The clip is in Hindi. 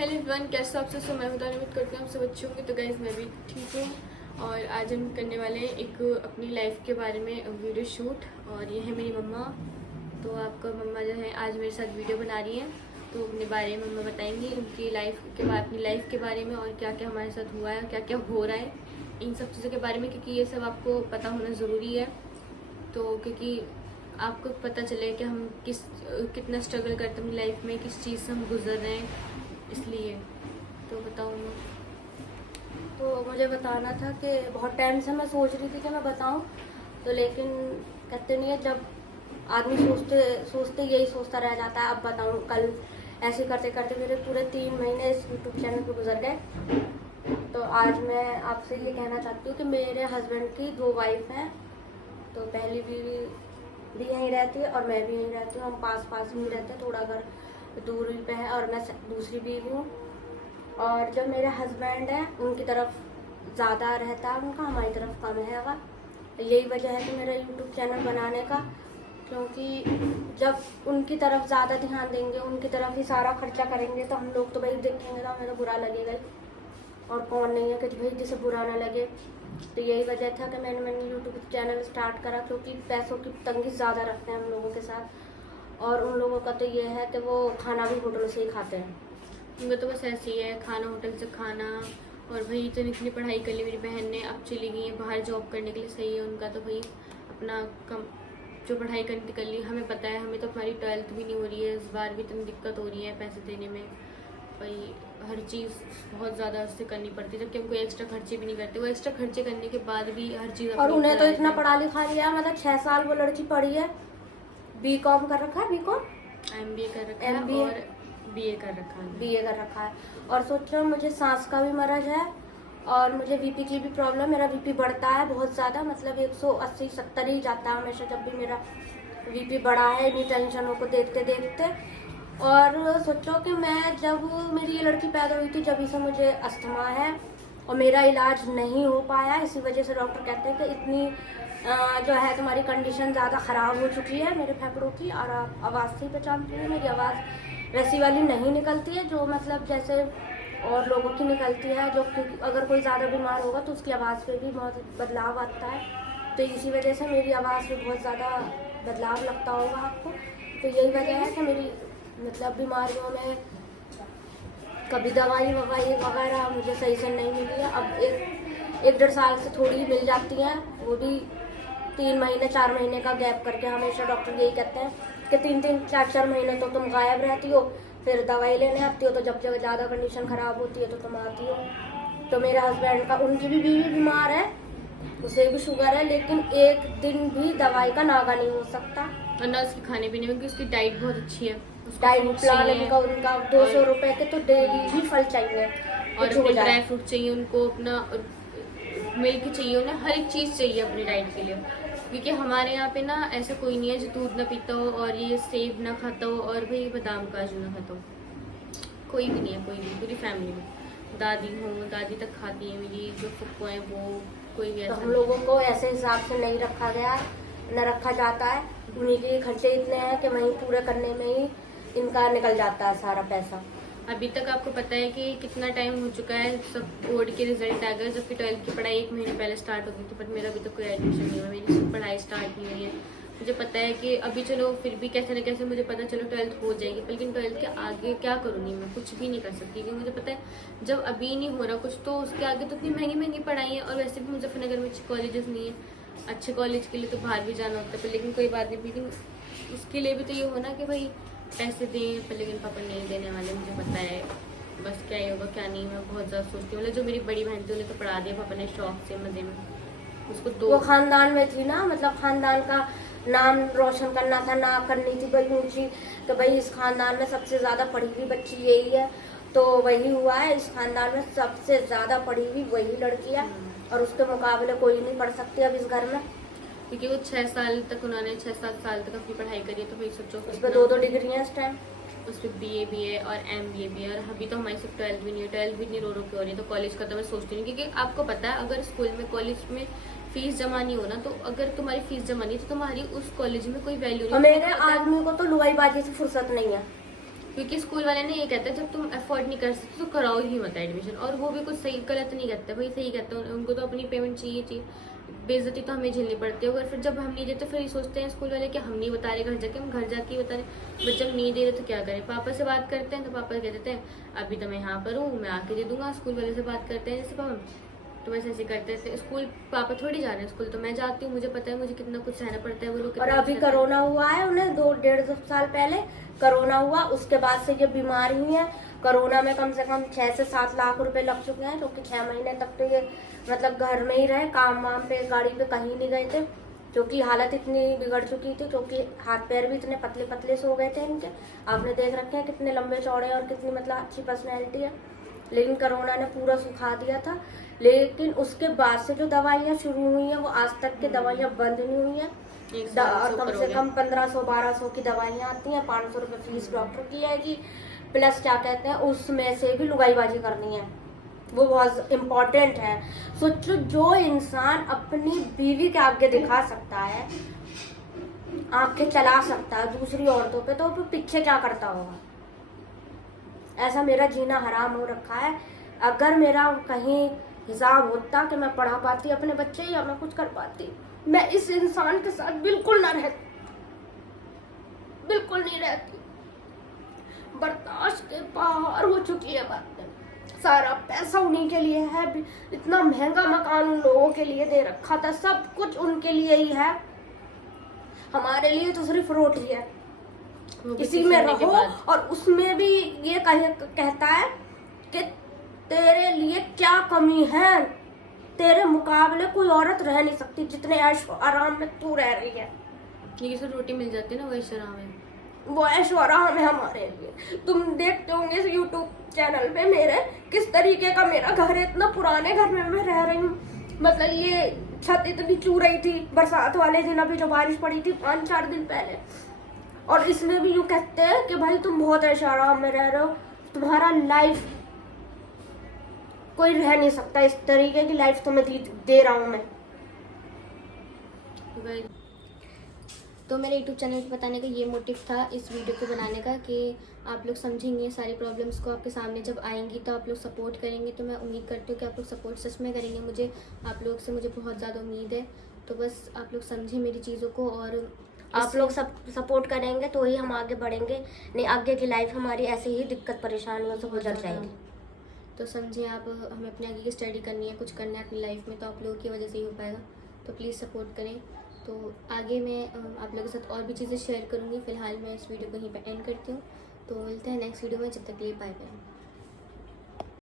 हेलो एवरीवन, कैसे आप सब? मैं उम्मीद करती हूँ आप सब अच्छे होंगे। तो गाइस मैं भी ठीक हूँ और आज हम करने वाले हैं एक अपनी लाइफ के बारे में वीडियो शूट। और ये है मेरी मम्मा। तो आपका मम्मा जो है आज मेरे साथ वीडियो बना रही हैं, तो अपने बारे में मम्मा बताएंगी उनकी लाइफ के बारे, अपनी लाइफ के बारे में और क्या क्या हमारे साथ हुआ है, क्या क्या हो रहा है, इन सब चीज़ों के बारे में, क्योंकि ये सब आपको पता होना ज़रूरी है। तो क्योंकि आपको पता चले कि हम कितना स्ट्रगल करते हैं अपनी लाइफ में, किस चीज़ से हम गुजर रहे हैं, इसलिए। तो बताऊँ मैं? तो मुझे बताना था कि बहुत टाइम से मैं सोच रही थी कि मैं बताऊं, तो लेकिन कहते नहीं है, जब आदमी सोचते सोचते यही सोचता रह जाता है अब बताऊं कल। ऐसे करते करते मेरे पूरे 3 महीने इस यूट्यूब चैनल पे गुजर गए। तो आज मैं आपसे ये कहना चाहती हूँ कि मेरे हस्बैंड की 2 वाइफ हैं। तो पहली बीवी भी यहीं रहती है और मैं भी यहीं रहती हूँ। हम पास पास में रहते हैं, थोड़ा घर दूरी पे है, और मैं दूसरी बीवी हूँ। और जब मेरे हस्बैंड है उनकी तरफ ज़्यादा रहता है उनका, हमारी तरफ कम है वह। यही वजह है कि मेरा यूट्यूब चैनल बनाने का, क्योंकि जब उनकी तरफ ज़्यादा ध्यान देंगे, उनकी तरफ ही सारा खर्चा करेंगे, तो हम लोग तो भाई देखेंगे तो हमें तो बुरा लगेगा ही। और कौन नहीं है कि भाई जिसे बुरा ना लगे। तो यही वजह था कि मैंने यूट्यूब चैनल स्टार्ट करा, क्योंकि पैसों की तंगी ज़्यादा रखते हैं हम लोगों के साथ। और उन लोगों का तो ये है कि वो खाना भी होटल से ही खाते हैं। उनका तो बस ऐसी है, खाना होटल से खाना। और भाई तो इतनी पढ़ाई कर ली मेरी बहन ने, अब चली गई है बाहर जॉब करने के लिए। सही है उनका, तो भाई अपना कम जो पढ़ाई करनी कर ली। हमें पता है, हमें तो हमारी 12th भी नहीं हो रही है, इस बार भी इतनी दिक्कत हो रही है पैसे देने में। भाई हर चीज़ बहुत ज़्यादा उससे करनी पड़ती है, जबकि हम कोई एक्स्ट्रा खर्चे भी नहीं करते। वो एक्स्ट्रा खर्चे करने के बाद भी हर चीज़। और उन्हें तो इतना पढ़ा लिखा लिया, मतलब 6 साल वो लड़की पढ़ी है, BCom कर रखा है, BCom MBA कर रखा है MBA और BA कर रखा है। BA कर रखा है। और सोचो, मुझे सांस का भी मरज है और मुझे VP की भी प्रॉब्लम। मेरा VP बढ़ता है बहुत ज़्यादा, मतलब 180-70 ही जाता है हमेशा जब भी मेरा VP बढ़ा है, इन्हीं टेंशनों को देखते देखते। और सोचो कि मैं जब मेरी ये लड़की पैदा हुई थी, जब से मुझे अस्थमा है और मेरा इलाज नहीं हो पाया। इसी वजह से डॉक्टर कहते हैं कि इतनी जो है तुम्हारी कंडीशन ज़्यादा ख़राब हो चुकी है मेरे फेफड़ों की। और आप आवाज़ से ही पहचानती है, मेरी आवाज़ वैसी वाली नहीं निकलती है जो मतलब जैसे और लोगों की निकलती है। जो क्योंकि अगर कोई ज़्यादा बीमार होगा तो उसकी आवाज़ पे भी बहुत बदलाव आता है। तो इसी वजह से मेरी आवाज़ में बहुत ज़्यादा बदलाव लगता होगा आपको। तो यही वजह है कि मेरी मतलब बीमारियों में कभी दवाई वगैरह मुझे सही से नहीं मिली है। अब 1-1.5 साल से थोड़ी मिल जाती है, वो भी 3 महीने 4 महीने का गैप करके। हमेशा डॉक्टर यही कहते हैं कि 3-3 4-4 महीने तो तुम गायब रहती हो, फिर दवाई लेने आती हो, तो जब जब ज़्यादा कंडीशन ख़राब होती है तो तुम आती हो। तो मेरे हस्बैंड का, उनकी भी बीवी बीमार है, उसे भी शुगर है, लेकिन एक दिन भी दवाई का नागा नहीं हो सकता। और ना उसके खाने पीने में, क्योंकि उसकी डाइट बहुत अच्छी है। डाइट प्लान का उनका 200 रुपए के तो डेली ही फल चाहिए, और अपने ड्राई फ्रूट चाहिए उनको, अपना मिल्क चाहिए उन्हें, हर एक चीज़ चाहिए अपनी डाइट के लिए। क्योंकि हमारे यहाँ पे ना ऐसा कोई नहीं है जो दूध ना पीता हो और ये सेब ना खाता हो और भाई बादाम काजू ना खाता हो। कोई भी नहीं है, कोई नहीं, पूरी फैमिली में। दादी दादी तक खाती है मेरी, जो फुप्पो है वो, कोई भी तो ऐसा हम लोगों को ऐसे हिसाब से नहीं रखा गया, न रखा जाता है। उन्हीं के खर्चे इतने हैं कि वहीं पूरे करने में ही इनका निकल जाता है सारा पैसा। अभी तक आपको पता है कि कितना टाइम हो चुका है, सब बोर्ड के रिजल्ट आ गए, जबकि 12th की पढ़ाई 1 महीने पहले स्टार्ट हो गई थी। बट मेरा अभी तक कोई एडमिशन नहीं हुआ, मेरी पढ़ाई स्टार्ट नहीं हुई है। मुझे पता है कि अभी चलो फिर भी कैसे न कैसे मुझे पता चलो 12th हो जाएगी, लेकिन 12th के आगे क्या करूँगी मैं? कुछ भी नहीं कर सकती, क्योंकि मुझे पता है जब अभी नहीं हो रहा कुछ तो उसके आगे तो इतनी महंगी महंगी पढ़ाई है। और वैसे भी मुजफ्फरनगर में अच्छे कॉलेजेस नहीं है, अच्छे कॉलेज के लिए तो बाहर भी जाना होता है। पर लेकिन कोई बात नहीं, लेकिन उसके लिए भी तो ये होना कि भाई पैसे दें, पर लेकिन पापा नहीं देने वाले, मुझे पता है। बस क्या ही होगा क्या नहीं, मैं बहुत ज़्यादा सोचती हूँ। मतलब जो मेरी बड़ी बहन थी उन्हें तो पढ़ा दिया पापा ने शौक से, मज़े में। उसको वो खानदान में थी ना, मतलब खानदान का नाम रोशन करना था, ना करनी थी भाई ऊँची, तो भाई इस खानदान में सबसे ज़्यादा पढ़ी हुई बच्ची यही है। तो वही हुआ है, इस खानदान में सबसे ज़्यादा पढ़ी हुई वही लड़की है, और उसके मुकाबले कोई नहीं पढ़ सकती अब इस घर में। क्योंकि वो 6 साल तक, उन्होंने 6-7 साल तक अपनी पढ़ाई करी है। तो भाई सोचो, उस पर 2-2 डिग्री हैं इस टाइम। उस पर BA भी है और MBA भी है। और अभी तो हमारी सिर्फ 12th भी नहीं है, 12th भी नहीं रो के हो रही है। तो कॉलेज का तो मैं सोचती नहीं, क्योंकि आपको पता है अगर स्कूल में कॉलेज में फीस जमा नहीं होना, तो अगर तुम्हारी फीस जमा नहीं तो तुम्हारी उस कॉलेज में कोई वैल्यू नहीं। मेरे आदमी को तो लुगाईबाजी से फुर्सत नहीं है, क्योंकि स्कूल वाले ने ये कहते हैं जब तुम अफोर्ड नहीं कर सकते तो कराओ ही मत एडमिशन। और वो भी कुछ सही गलत नहीं कहते भाई, सही कहते हैं, उनको तो अपनी पेमेंट चाहिए। बेइज्जती तो हमें झेलनी पड़ती है। अगर फिर जब हम नहीं देते फिर ये सोचते हैं स्कूल वाले कि हम नहीं बता रहे घर जाके, हम घर जाके ही बता रहे। बट जब नहीं दे रहे तो क्या करें, पापा से बात करते हैं तो पापा कह देते हैं अभी तो मैं यहाँ पर हूँ, मैं आके दे दूंगा। स्कूल वाले से बात करते हैं जैसे पापा, तो वैसे ऐसे करते थे। स्कूल पापा थोड़ी जा रहे हैं, स्कूल तो मैं जाती हूँ, मुझे पता है मुझे कितना कुछ सहना पड़ता है। वो लोग और कितना अभी कुछ सहते हैं। कोरोना हुआ है उन्हें, 2-1.5 साल पहले कोरोना हुआ, उसके बाद से ये बीमार हुई है। कोरोना में कम से कम 6 से 7 लाख रुपए लग चुके हैं, क्योंकि 6 महीने तक तो ये मतलब घर में ही रहे, काम वाम पे गाड़ी पे कहीं नहीं गए थे, क्योंकि हालत इतनी बिगड़ चुकी थी, क्योंकि हाथ पैर भी इतने पतले पतले से हो गए थे इनके। आपने देख रखे हैं कितने लंबे चौड़े और कितनी मतलब अच्छी पर्सनैलिटी है। लेकिन कोरोना ने पूरा सुखा दिया था। लेकिन उसके बाद से जो दवाइयाँ शुरू हुई हैं वो आज तक की दवाइयाँ बंद नहीं हुई हैं। एक साल से कम ऊपर हो से गया। कम 1500-1200 की दवाइयाँ आती हैं, 500 रुपये फीस डॉक्टर की आएगी, प्लस क्या कहते हैं उसमें से भी लुगाईबाजी करनी है, वो बहुत इम्पोर्टेंट है। सोचो जो इंसान अपनी बीवी के आगे दिखा सकता है, आंखें चला सकता है दूसरी औरतों पे, तो वो पीछे क्या करता होगा। ऐसा मेरा जीना हराम हो रखा है। अगर मेरा कहीं हिसाब होता कि मैं पढ़ा पाती अपने बच्चे या मैं कुछ कर पाती, मैं इस इंसान के साथ बिल्कुल ना रहती, बिल्कुल नहीं रहती। बर्दाश्त के बाहर हो चुकी है बातें। सारा पैसा उन्हीं के लिए है, इतना महंगा मकान उन लोगों के लिए दे रखा था, सब कुछ उनके लिए ही है, हमारे लिए तो सिर्फ रोटी है। वो भी इसी में सीखने के रहो, बाद। और उसमें भी ये कहता है कि तेरे लिए क्या कमी है, तेरे मुकाबले कोई औरत रह नहीं सकती जितने ऐशो आराम में तू रह रही है। ये सिर्फ रोटी मिल जाती है ना, वही शराब है। वो ऐशो आराम है हमारे लिए। तुम देखते होंगे इस यूट्यूब चैनल पे मेरे किस तरीके का मेरा घर है, इतना पुराने घर में मैं रह रही हूँ। मतलब ये छत इतनी चू रही थी बरसात वाले दिन, अभी जो बारिश पड़ी थी 5-4 दिन पहले, और इसमें भी यूँ कहते हैं कि भाई तुम बहुत ऐशो आराम में रह रहे हो, तुम्हारा लाइफ कोई रह नहीं सकता, इस तरीके की लाइफ तुम्हें दे रहा हूँ मैं। तो मेरे यूट्यूब चैनल पे बताने का ये मोटिव था इस वीडियो को बनाने का, कि आप लोग समझेंगे सारी प्रॉब्लम्स को, आपके सामने जब आएंगी तो आप लोग सपोर्ट करेंगे। तो मैं उम्मीद करती हूँ कि आप लोग सपोर्ट सच में करेंगे। मुझे आप लोग से मुझे बहुत ज़्यादा उम्मीद है। तो बस आप लोग समझें मेरी चीज़ों को, और आप लोग सब सपोर्ट करेंगे तो ही हम आगे बढ़ेंगे, नहीं आगे की लाइफ हमारी ऐसे ही दिक्कत परेशानियों से गुजर जाएगी। तो समझें आप, हमें अपने आगे की स्टडी करनी है, कुछ करना है अपनी लाइफ में, तो आप लोगों की वजह से ही हो पाएगा। तो प्लीज़ सपोर्ट करें। तो आगे मैं आप लोगों के साथ और भी चीज़ें शेयर करूँगी। फ़िलहाल मैं इस वीडियो को यहीं पे एंड करती हूँ। तो मिलते हैं नेक्स्ट वीडियो में, जब तक के लिए बाय बाय।